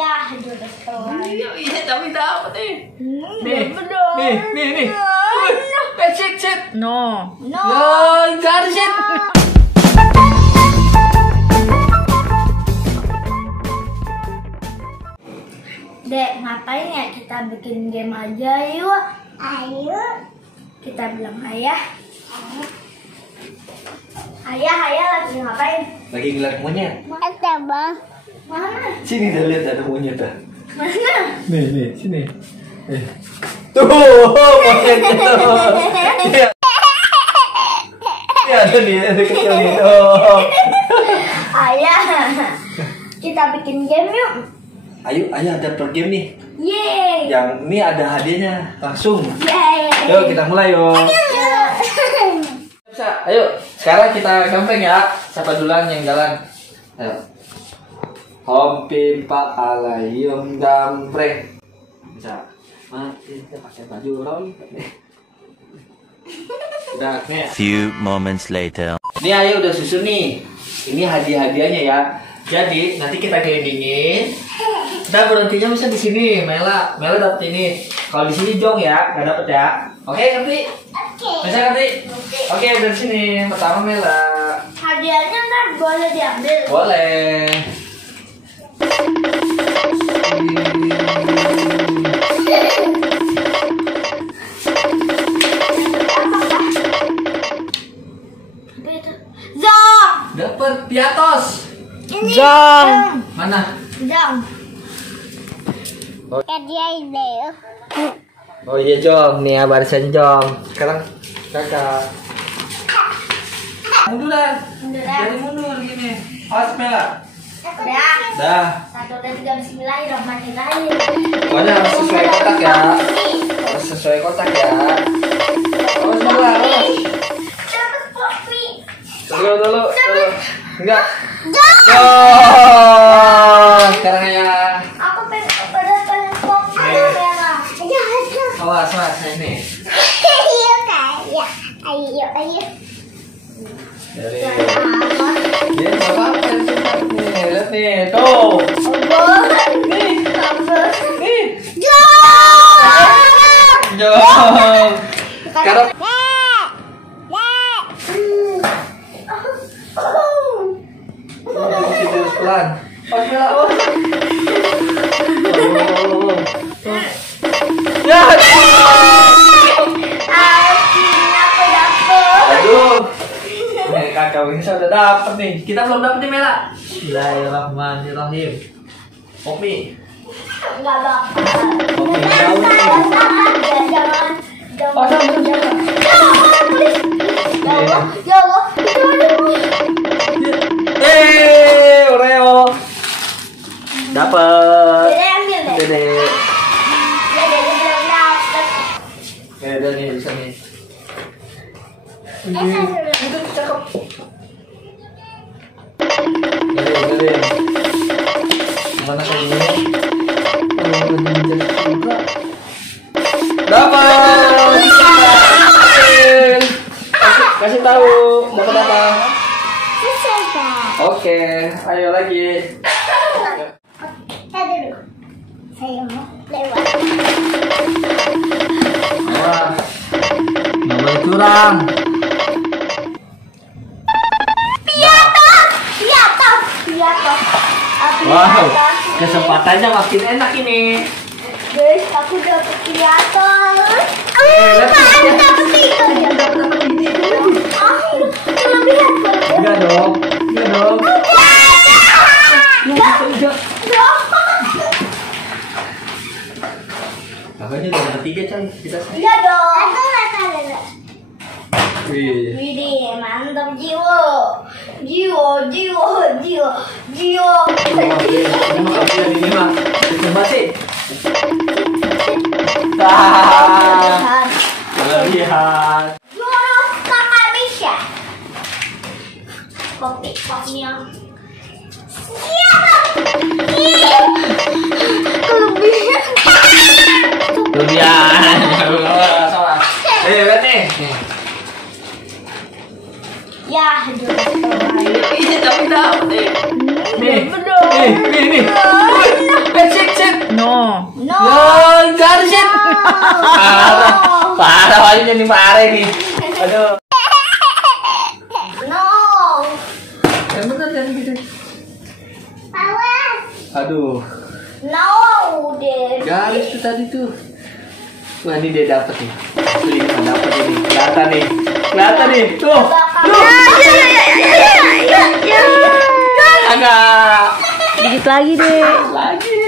Ya, udah keluar. Iya, tapi dapat nih. Nih. Shit. No. Ya, jangan shit. Dek, ngapain ya kita bikin game aja yuk? Ayo. Kita bilang ayah. Ayah lagi ngapain? Lagi ngeliat monyet. Ada bang. Mana? Sini dah lihat ada monyet dah. Mana? Nih, sini. Tuh, monyetnya tuh. Ya, ada kecil nih. Oh. Ayah, kita bikin game yuk. Ayo ada per game nih. Yeay. Yang ini ada hadiahnya langsung. Yeay. Yuk kita mulai yuk. Bisa, ayo. Sekarang kita gampang ya. Siapa duluan yang jalan? Ayo. Hom pimpa alayum dampreng. Bisa. Mati kita pakai baju ron. Udah, nih. Few moments later. Ini ayo udah susun nih. Ini hadiah-hadiahnya ya. Jadi nanti kita kelilingin. Kita berhentinya bisa di sini. Mela dapet ini. Kalau di sini Jong ya, nggak dapet ya. Oke, ngerti? Oke. Bisa ngerti? Oke, dari sini. Pertama Mela. Hadiahnya ntar boleh diambil. Boleh. Apa itu? Zong. Dapet piatos. Ini Zong. Mana? Zong. Oh. Hadiah ini. Oh iya Jong, nih ya barisan Jong. Sekarang kakak. Munduran. Jadi mundur gini. Awas Mela. Dah. Dah. 1, 2, 3, bismillahirrahmanirrahim. Pokoknya harus sesuai kotak ya. Harus sesuai kotak ya. Awas Mela, awas. Dapat kopi. Dulu. Enggak. Zong. Oh, sekarang ya. Aku pengen kopi merah. Awas ini. Ayo. Dari. Dia nggak apa-apa nih. Lihat nih, tuh. Nih. Jom. Sekarang. Kasih terus pelan. Pas Mela, awas. Ya. Aduh. Nih kakak Wingsa udah dapet nih. Kita belum dapet nih Mela. Bismillahirrahmanirrahim. Kopi. Enggak bakal. Kopi jauh nih. Jangan. Oh, jangan. Ya Allah. Oreo. Dapet. Dede ambil deh. Dede. Ya Dede bilang dapet. Dede nih bisa nih. Itu cakep. Dede. Mana kayaknya? Dapat. Kasih tahu dapat apa? Oke, ayo lagi. Dulu. Saya mau lewat. Wah, nggak boleh curang. Wow, kesempatannya makin enak ini. Guys, aku dapat piatos. Dapat tiga. Enggak dong. Kakaknya udah dapat 3 coy. Kita sih. Iya dong. Ada. Wih. Widih, mantap jiwa. Memang kamu yang ini mah. Coba sih. Lihat. Jurus kakak Misha. Kopinya. Kelebihan. Salah. Lihat nih. Ya, Iya, tapi dapat nih. Nih. Bener. Nih. Parah wajahnya nih, parah nih. Aduh. No. Yang bener jangan gitu. Aduh. No, deh. Garis tuh tadi tuh. Wah, ini dia dapet nih. Lima dapet ini. Kelihatan nih. Kelihatan nih. Tuh. Agak. Dikit lagi deh. Lagi.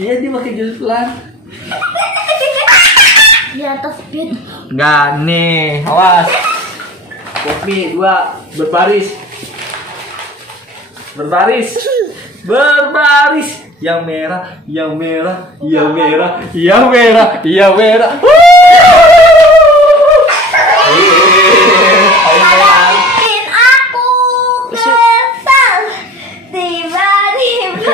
Iya, dia pakai jurus pelan. Di atas speed. Enggak nih. Awas. Kopi 2 berbaris. Berbaris. Berbaris. Yang merah, yang merah, yang merah, yang merah, yang merah. Bikin aku kesal. Tiba-tiba.